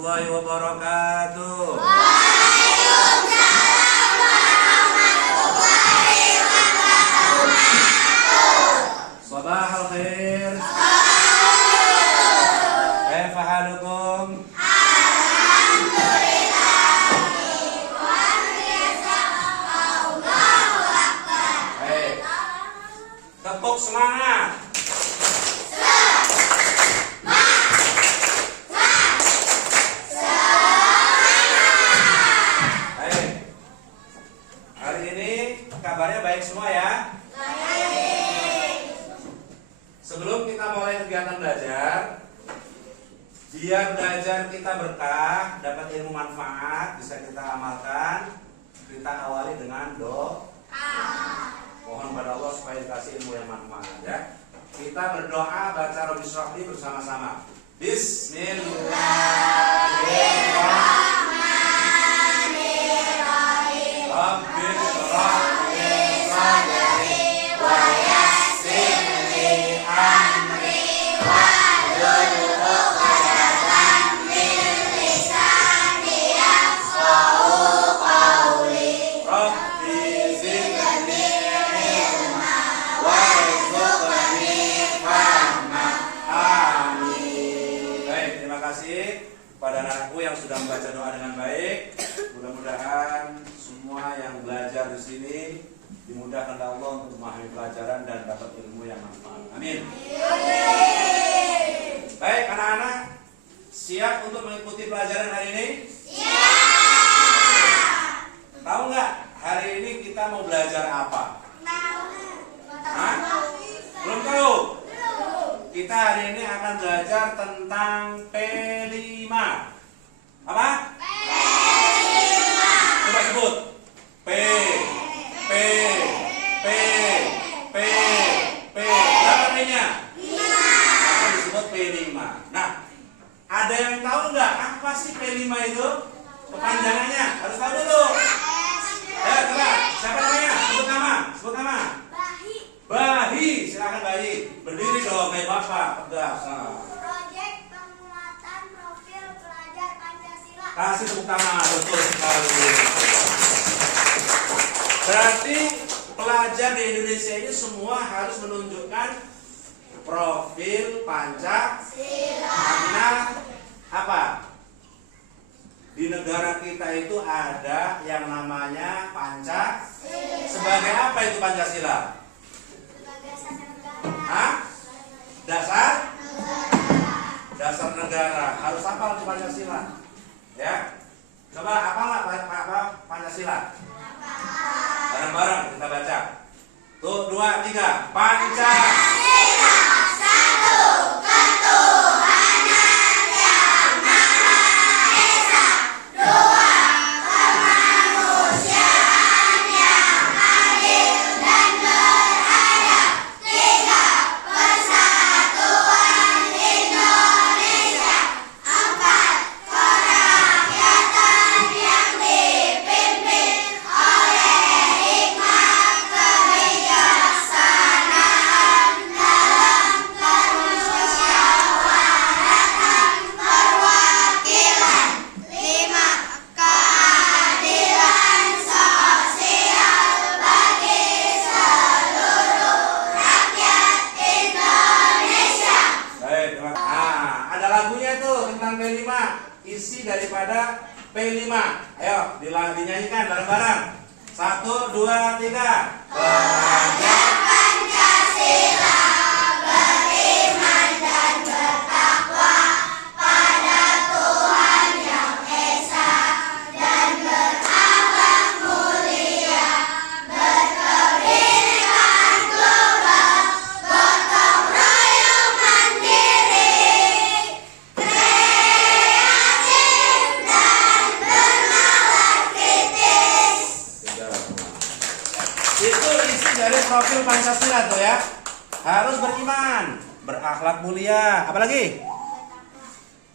warahmatullahi wabarakatuh. Waalaikumsalam warahmatullahi wabarakatuh. Sabahal khair. Kaifa halukum? Alhamdulillah. Luar biasa. Allahu Akbar. Baik. Tepuk semangat. Kabarnya baik semua ya? Baik. Sebelum kita mulai kegiatan belajar, biar belajar kita berkah, dapat ilmu manfaat, bisa kita amalkan, kita awali dengan doa. Mohon pada Allah supaya dikasih ilmu yang manfaat ya. Kita berdoa baca Rabbi Shrahli bersama-sama. Bismillahirrahmanirrahim. Rabbi pada anakku yang sudah membaca doa dengan baik. Mudah-mudahan semua yang belajar di sini dimudahkan oleh Allah untuk memahami pelajaran dan dapat ilmu yang manfaat. Amin. Baik anak-anak, siap untuk mengikuti pelajaran hari ini? Siap. Tahu nggak hari ini kita mau belajar apa? Hah? Belum tahu? Kita hari ini akan belajar tentang P5. Apa? P5. Coba sebut. P. Berapa P-nya? 5. Akan disebut P5. Nah, ada yang tahu nggak apa sih P5 itu? Kepanjangannya harus tahu dulu. Coba, siapa namanya? Sebut nama. Bahi, silakan Bahi. Berdiri dong kayak bapak, tegas. Proyek penguatan profil pelajar Pancasila. Kasih tepuk tangan, betul sekali. Berarti pelajar di Indonesia ini semua harus menunjukkan profil Pancasila. Karena apa? Di negara kita itu ada yang namanya Pancasila. Sebagai apa itu Pancasila? Hah? Dasar negara. Harus hafal di Pancasila. Ya. Coba apa Pancasila? Bareng-bareng kita baca. Tuh, 2, 3. Pancasila. Satu ketuhanan yang maha esa. 2 kemanusiaan yang adil dan beradab. 3 persatuan Indonesia. 4 kerakyatan yang dipimpin oleh hikmat kebijaksanaan dalam permusyawaratan perwakilan. 5 keadilan sosial bagi seluruh rakyat Indonesia. Baik, terima kasih. Nah, ada lagunya tuh tentang P5. Isi daripada P5. Ayo, dinyanyikan bareng-bareng. 1, 2, 3. Pelajar Pancasila beriman dan bertakwa pada Tuhan Yang Esa dan berakhlak mulia, berkebinekaan global, gotong royong mandiri, kreatif dan bernalar kritis. itu isi dari profil Pancasila tuh ya. Harus beriman, berakhlak mulia, apalagi?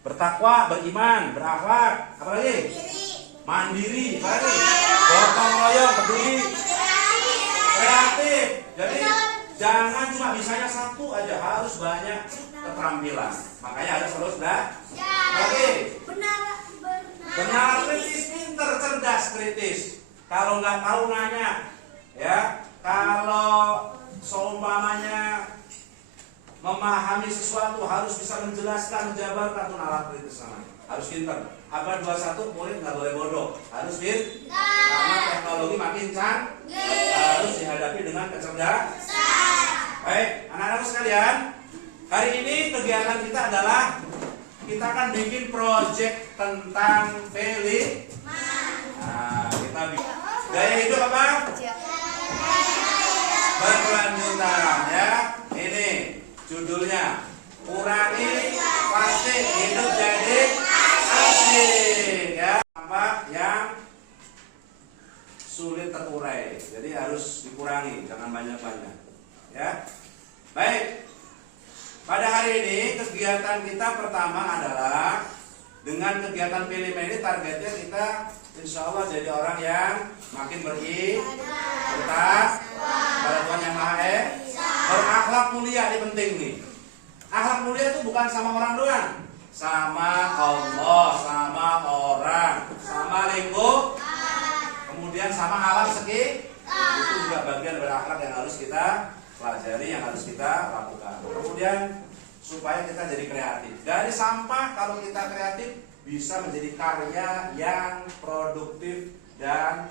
Bertakwa, beriman, berakhlak, apalagi? Mandiri, apalagi? Gotong royong, peduli, kreatif. Jadi jangan cuma bisanya satu aja, harus banyak keterampilan. Makanya ada selalu sudah. Apalagi? Benar. Kalau nggak tahu nanya, ya. Kalau seumpamanya memahami sesuatu harus bisa menjelaskan, menjabarkan tuh nalar kritis namanya. Harus pintar. Abad 21 murid nggak boleh bodoh, harus pintar. Karena teknologi makin canggih, harus dihadapi dengan kecerdasan. Baik, anak-anak sekalian, hari ini kegiatan kita adalah kita akan bikin project tentang value. Nah, kita bikin gaya hidup apa? Berkelanjutan, ya. Ini judulnya, kurangi plastik hidup jadi asik, ya. Sampah yang sulit terurai, jadi harus dikurangi, jangan banyak-banyak, ya. Baik, pada hari ini kegiatan kita pertama adalah dengan kegiatan film ini targetnya kita insya Allah jadi orang yang makin berintegritas pada Tuhan Yang Maha Esa, berakhlak mulia. Ini penting nih. Akhlak mulia itu bukan sama orang doang, sama Allah, sama orang, sama lingkungan, kemudian sama alam sekitar. Itu juga bagian dari akhlak yang harus kita pelajari, yang harus kita lakukan. Kemudian supaya kita jadi kreatif. Dari sampah kalau kita kreatif bisa menjadi karya yang produktif dan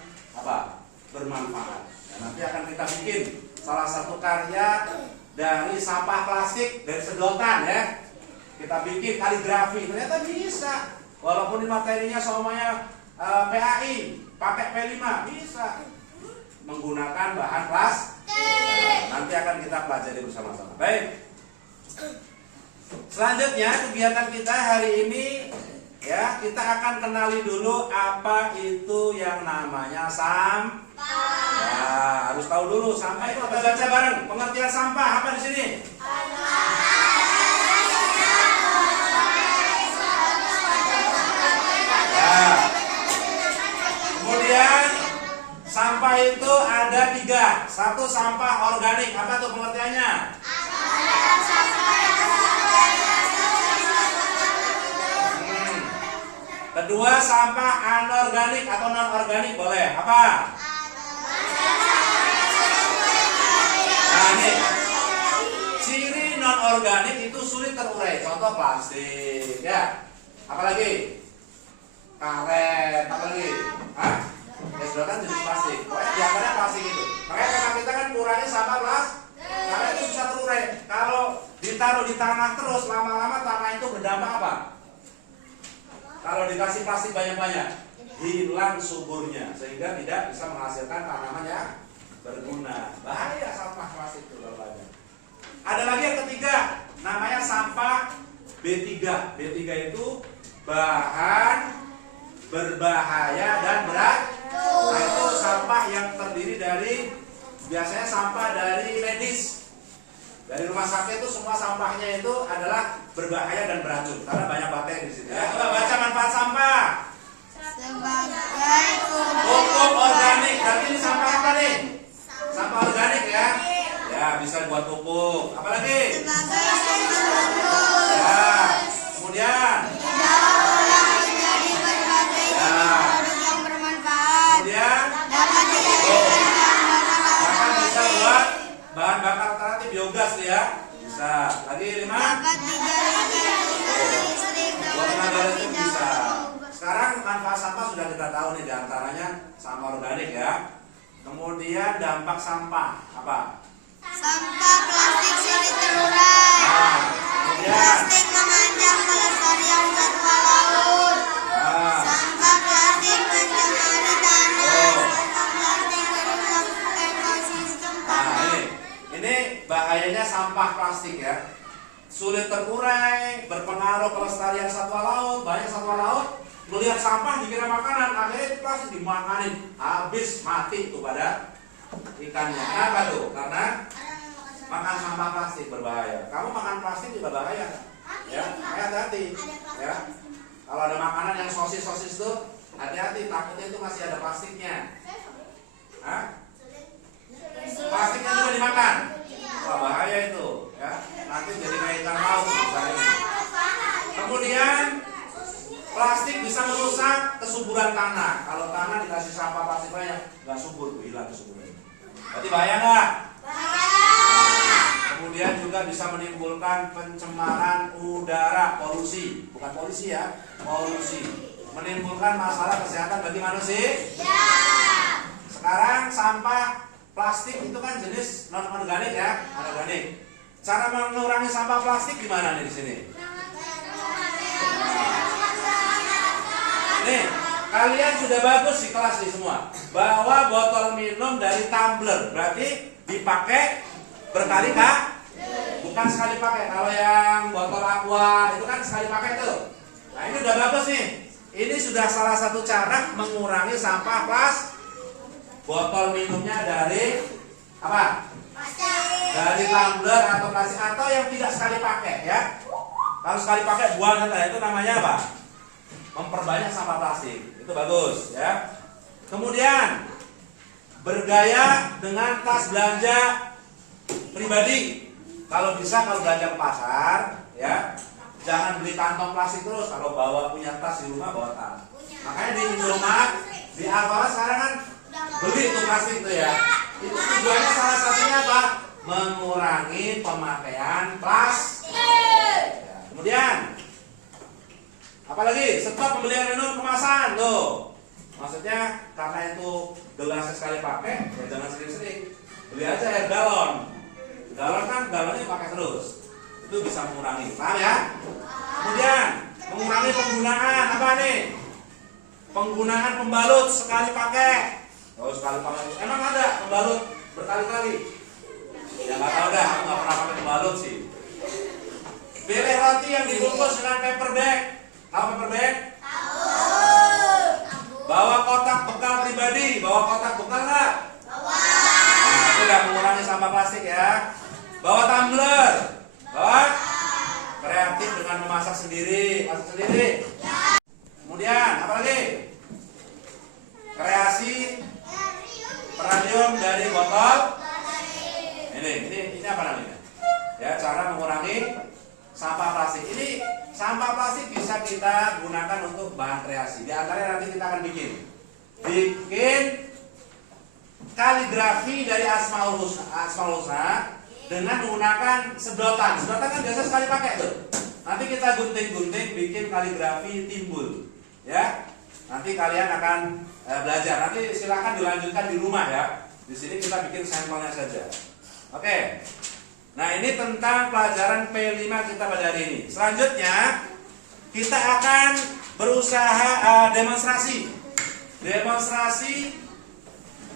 bermanfaat. Dan nanti akan kita bikin salah satu karya dari sampah plastik, dari sedotan, ya. Kita bikin kaligrafi, ternyata bisa. Walaupun materinya semuanya PAI, pakai P5 bisa menggunakan bahan plastik. Nanti akan kita pelajari bersama-sama. Baik. Selanjutnya kegiatan kita hari ini, ya, kita akan kenali dulu apa itu yang namanya sampah. Ya, harus tahu dulu sampah itu apa. Baca bareng pengertian sampah apa di sini? Ya. Kemudian sampah itu ada 3. Satu, sampah organik. Apa tuh pengertiannya? Kedua, sampah anorganik atau non organik, boleh. Apa? Nah, ini ciri non organik itu sulit terurai. Contoh plastik, ya. Apalagi? Karet, apalagi? Hah? Ya sudah kan jenis plastik. Pokoknya diantaranya plastik itu. Makanya karena kita kan kurangi sampah plastik, karena itu bisa terurai. Kalau ditaruh di tanah terus, lama-lama tanah itu berdampak apa? Kalau dikasih plastik banyak-banyak, hilang suburnya, sehingga tidak bisa menghasilkan tanaman yang berguna. Bahaya sampah plastik itu kalau banyak. Ada lagi yang ketiga, namanya sampah B3. B3 itu bahan berbahaya dan beracun. Nah, itu sampah yang terdiri dari, biasanya sampah dari medis. Dari rumah sakit itu semua sampahnya itu adalah berbahaya dan beracun karena banyak bakteri di situ. Ya, coba baca manfaat sampah. Sebagai Pupuk organik. Berarti ini sampah apa nih? Sampah organik, ya. Ya, bisa buat pupuk. Apalagi? Ya. Kemudian? Bahan bakar alternatif biogas tuh, ya. Bisa. Lagi 5. Buat tenaga listrik bisa. Sekarang manfaat sampah sudah kita tahu nih, diantaranya sampah organik, ya. Kemudian dampak sampah apa? sampah plastik sulit terurai. Nah, kemudian Plastik mengancam kelestarian satwa laut. Sampah plastik mencemari tanah. Sampah plastik merusak ekosistem nah, tanah. ini bahayanya sampah plastik, ya. Sulit terurai, berpengaruh kelestarian satwa laut. Banyak satwa laut melihat sampah dikira makanan, akhirnya plastik dimakanin, habis mati tuh pada ikannya. Kenapa tuh? Karena makan sampah plastik berbahaya. Kamu makan plastik juga bahaya, ya. Hati-hati, ya. Kalau ada makanan yang sosis tuh, hati-hati, takutnya itu masih ada plastiknya. Hah? Plastiknya juga dimakan. Wah, bahaya itu, ya. Nanti jadi kayak ikan laut misalnya. Kemudian plastik bisa merusak kesuburan tanah. Kalau tanah dikasih sampah plastik banyak, ya nggak subur, hilang kesuburannya. Berarti bahaya nggak? Kemudian juga bisa menimbulkan pencemaran udara, polusi, bukan polusi ya, polusi. Menimbulkan masalah kesehatan bagi manusia. Sekarang sampah plastik itu kan jenis non organik ya, anorganik. Cara mengurangi sampah plastik gimana nih di sini? Nih, kalian sudah bagus di kelas nih semua. Bawa botol minum dari tumbler, berarti dipakai berkali-kali. Bukan sekali pakai. Kalau yang botol aqua itu kan sekali pakai tuh. Nah, ini udah bagus nih. Ini sudah salah satu cara mengurangi sampah plastik. Botol minumnya dari apa? Dari tumbler atau plastik atau yang tidak sekali pakai ya. Kalau sekali pakai buang saja, itu namanya apa? Memperbanyak sampah plastik. Itu bagus ya. Kemudian bergaya dengan tas belanja pribadi. Kalau bisa kalau belanja ke pasar ya, jangan beli kantong plastik terus. Kalau punya tas di rumah, bawa tas. Makanya di Indomaret, di Alfamart sekarang kan beli itu plastik itu ya. Itu tujuannya salah satunya apa? Mengurangi pemakaian plastik. Ya. Kemudian apalagi stop pembelian minum kemasan tuh. Maksudnya karena itu gelasnya sekali pakai, ya jangan sering-sering. Beli aja air galon. Galon kan galonnya pakai terus. Itu bisa mengurangi. Paham ya? Kemudian mengurangi penggunaan apa nih? Penggunaan pembalut sekali pakai. Oh, sekali pakai. Emang ada pembalut berkali-kali? Ya nggak tahu dah, aku nggak pernah pakai pembalut sih. Pilih roti yang dibungkus dengan paper bag. Tahu paper bag? Bawa kotak bekal pribadi. Bawa kotak bekal nggak? Nah, itu udah mengurangi sampah plastik ya. Bawa tumbler. Bawa kreatif dengan memasak sendiri. Masak sendiri. Kemudian apa lagi? Kreasi peralium dari botol. Ini apa namanya? Ya, cara mengurangi sampah plastik. Ini sampah plastik bisa kita gunakan untuk bahan kreasi. Di antaranya nanti kita akan bikin kaligrafi dari Asmaul Husna dengan menggunakan sedotan. Sedotan kan biasa sekali pakai tuh. Nanti kita gunting-gunting bikin kaligrafi timbul. Ya. Nanti kalian akan belajar. Nanti silakan dilanjutkan di rumah ya. Di sini kita bikin sampelnya saja. Oke. Nah, ini tentang pelajaran P5 kita pada hari ini. Selanjutnya kita akan berusaha demonstrasi. Demonstrasi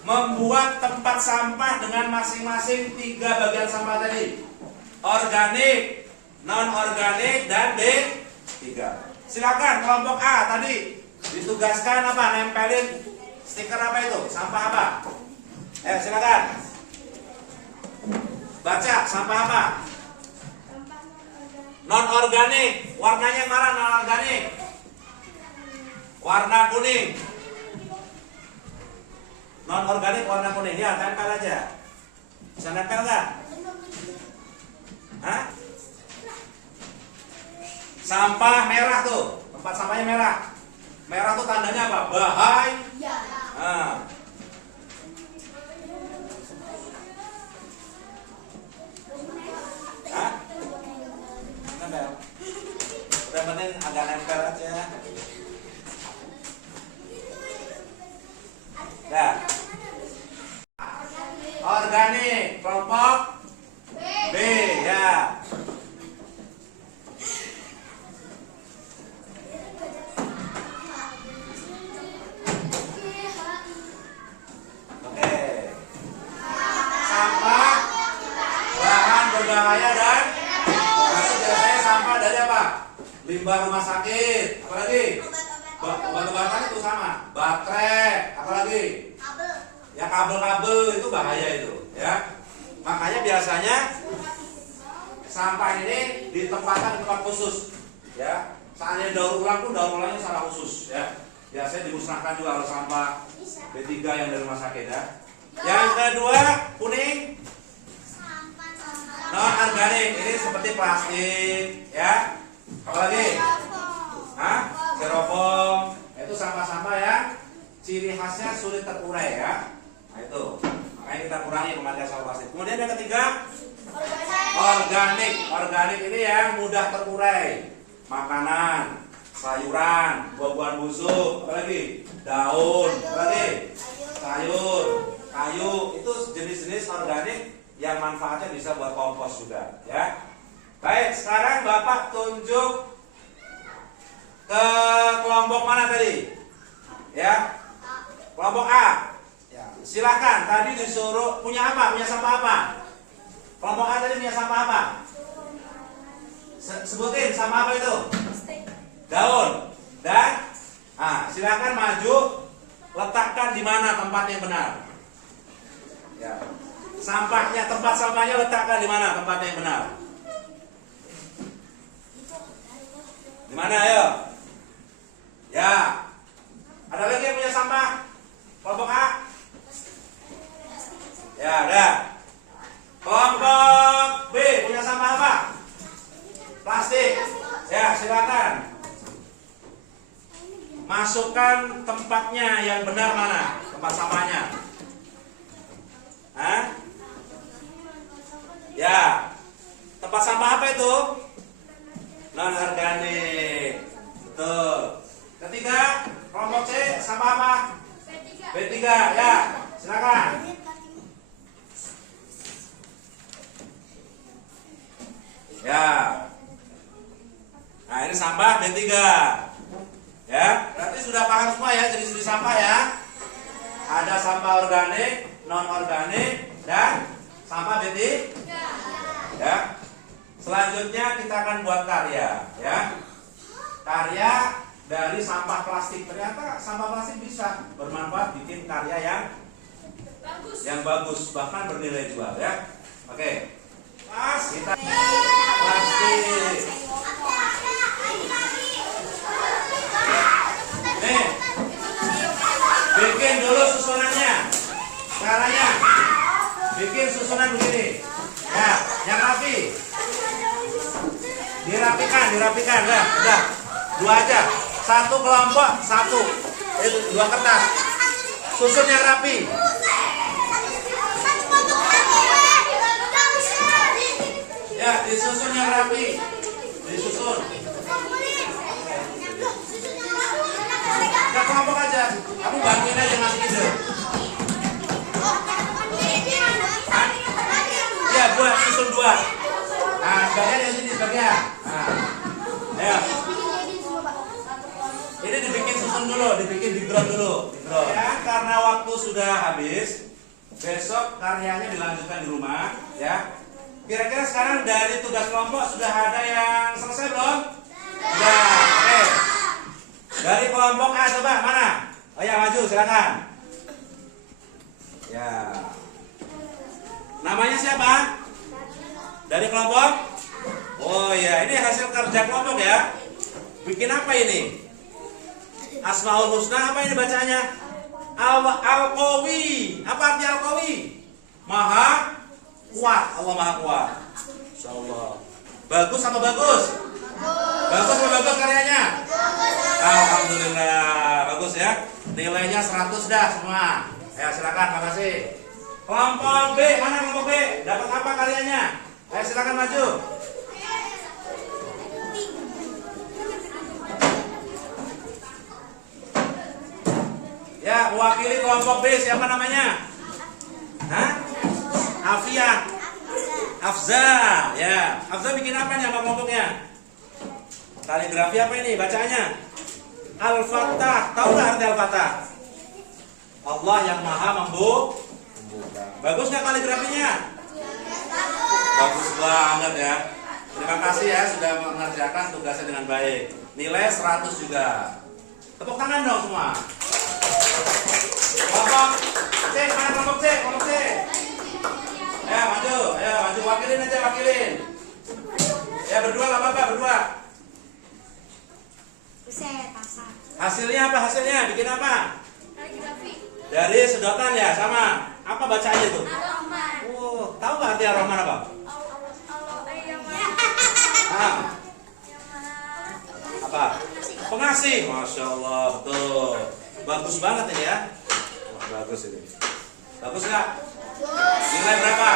membuat tempat sampah dengan masing-masing 3 bagian sampah tadi. Organik, non-organik, dan D3. Silakan kelompok A tadi ditugaskan apa? Nempelin stiker apa itu? Sampah apa? Silakan. Baca, sampah apa? Non-organik. Warnanya yang mana non-organik? Warna kuning. Non-organik warna kuning. Ya, tempel aja. Bisa nempel nggak? Hah? Sampah merah tuh. Tempat sampahnya merah. Merah tuh tandanya apa? Bahaya. Nah. Hah? Nempel. Udah penting agak nempel aja. Ya. Organik kelompok B ya. Oke. Sampah bahan berbahaya dan biasanya sampah dari apa? Limbah rumah sakit, apalagi? Obat-obatan itu sama, baterai, apalagi? Ya kabel-kabel itu bahaya itu, ya. Makanya biasanya sampah ini ditempatkan di tempat khusus, ya. Saatnya daur ulang tuh daur ulangnya secara khusus, ya. Biasanya dimusnahkan juga kalau sampah B3 yang dari rumah sakit, ya. Yang kedua kuning, non organik, ini seperti plastik, ya. Apalagi? Styrofoam, itu sampah-sampah yang ciri khasnya sulit terurai ya. Nah itu, makanya kita kurangi pemakaian sampah plastik. Kemudian yang ketiga, organik. Organik ini yang mudah terurai. Makanan, sayuran, buah-buahan busuk, apalagi daun, apalagi sayur, kayu, itu jenis-jenis organik yang manfaatnya bisa buat kompos juga ya. Baik, sekarang Bapak tunjuk ke kelompok mana tadi? Ya, kelompok A. Ya, silakan. Tadi disuruh punya apa? Punya sampah apa? Kelompok A tadi punya sampah apa? Sebutin sampah apa itu? Daun. Dan silakan maju, letakkan di mana tempat yang benar. Ya. Tempat sampahnya letakkan di mana tempat yang benar. Di mana ayo? Ya. Ada lagi yang punya sampah? Kelompok A? Ya, ada. Kelompok B punya sampah apa? Plastik. Ya, silakan. Masukkan tempatnya yang benar mana? Tempat sampahnya. Hah? Ya. Tempat sampah apa itu? Non-organik. Betul. Ketiga, kelompok C sampah apa? B3. Ya, silakan. Ya. Nah, ini sampah B3. Ya, berarti sudah paham semua ya jenis-jenis sampah ya. Ada sampah organik, non-organik, dan sampah B3. Ya. Selanjutnya kita akan buat karya, ya. Karya dari sampah plastik. Ternyata sampah plastik bisa bermanfaat bikin karya yang bagus, bahkan bernilai jual ya. Oke. Pas kita plastik. Nih, bikin dulu susunannya. Caranya, bikin susunan begini. Ya, yang rapi. Dirapikan, udah. Dua aja. Satu kelompok, satu. Dua kertas. Susun yang rapi. Ya, disusun yang rapi. Disusun. Gak kelompok aja. Kamu bantuin aja ngasih ide. Ya, buat susun dua. Nah, sebagian yang sini sebagian. Nah, ayo. Ini dibikin susun dulu, dibikin di ground dulu. Ya, karena waktu sudah habis, besok karyanya dilanjutkan di rumah. Ya. Kira-kira sekarang dari tugas kelompok sudah ada yang selesai belum? Sudah. Oke. Dari kelompok A coba mana? Oh ya, maju silakan. Ya. Namanya siapa? Dari kelompok? Oh ya, ini hasil kerja kelompok ya. Bikin apa ini? Asmaul Husna, apa ini bacanya? Al-Qawi. Apa arti Al-Qawi? Maha kuat. Allah Maha kuat. Insyaallah. Bagus apa bagus? Bagus apa bagus karyanya? Alhamdulillah. Bagus ya. Nilainya 100 dah semua. Ya, silakan, makasih. Kelompok B, mana kelompok B? Dapat apa karyanya? Ayo silakan maju. Ya, mewakili kelompok B siapa namanya? Hah? Afian. Afza, ya. Afza bikin apa nih sama kelompoknya? Kaligrafi apa ini? Bacaannya? Al-Fatah. Tahu nggak arti Al-Fatah? Allah yang Maha membuka. Bagus nggak kaligrafinya? Bagus banget ya. Terima kasih ya sudah mengerjakan tugasnya dengan baik. Nilai 100 juga. Tepuk tangan dong semua. Kelompok C, mana kelompok C? Kelompok C. Ayo maju, wakilin aja, wakilin. Ya berdua nggak apa-apa, berdua. Hasilnya apa? Hasilnya bikin apa? Dari sedotan ya, sama. Apa bacanya itu? Tahu nggak arti Ar-Rahman apa? Apa? Pengasih. Masya Allah, betul. Bagus banget ini ya. Wah, bagus ini. Bagus nggak? Nilai berapa?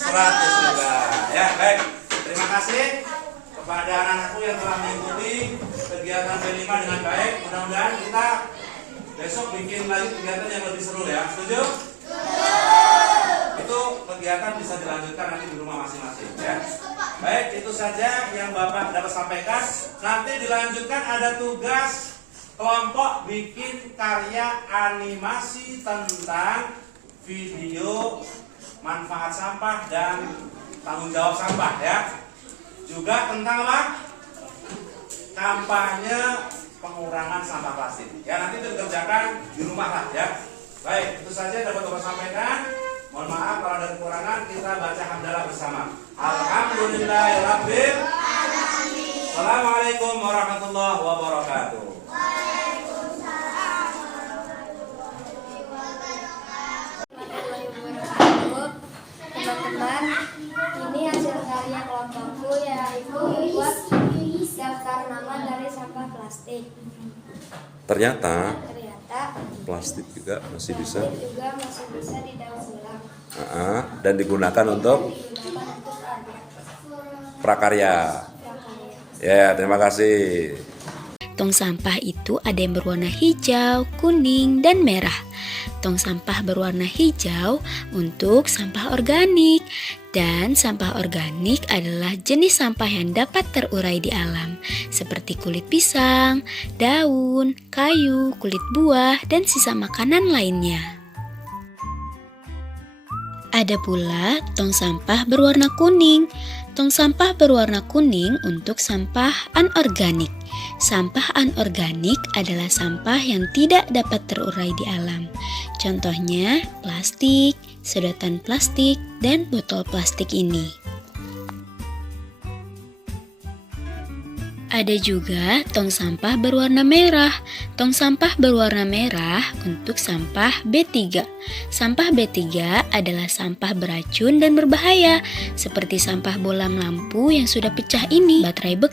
100 juga. Ya, baik. Terima kasih kepada anak-anakku yang telah mengikuti kegiatan B5 dengan baik. Mudah-mudahan kita besok bikin lagi kegiatan yang lebih seru ya. Setuju? Itu kegiatan bisa dilanjutkan nanti di rumah masing-masing ya. Baik, itu saja yang Bapak dapat sampaikan. Nanti dilanjutkan ada tugas kelompok bikin karya animasi tentang video manfaat sampah dan tanggung jawab sampah ya. Juga tentang apa? Kampanye pengurangan sampah plastik. Ya, nanti itu dikerjakan di rumah lah ya. Baik, itu saja dapat Bapak sampaikan. Mohon maaf kalau ada kekurangan, kita baca hamdalah bersama. Alhamdulillahirabbil alamin. Assalamualaikum warahmatullahi wabarakatuh. Teman-teman, ini hasil karya kelompokku yaitu membuat daftar nama dari sampah plastik. Ternyata Ternyata plastik juga masih bisa plastik juga masih bisa didaur ulang. dan digunakan untuk Digunakan untuk prakarya. prakarya. Ya, terima kasih. Tong sampah itu ada yang berwarna hijau, kuning, dan merah. Tong sampah berwarna hijau untuk sampah organik. Dan sampah organik adalah jenis sampah yang dapat terurai di alam, seperti kulit pisang, daun, kayu, kulit buah, dan sisa makanan lainnya. Ada pula tong sampah berwarna kuning. Tong sampah berwarna kuning untuk sampah anorganik. Sampah anorganik adalah sampah yang tidak dapat terurai di alam. Contohnya plastik, sedotan plastik, dan botol plastik ini. Ada juga tong sampah berwarna merah. Tong sampah berwarna merah untuk sampah B3. Sampah B3 adalah sampah beracun dan berbahaya, seperti sampah bolam lampu yang sudah pecah ini, baterai bekas,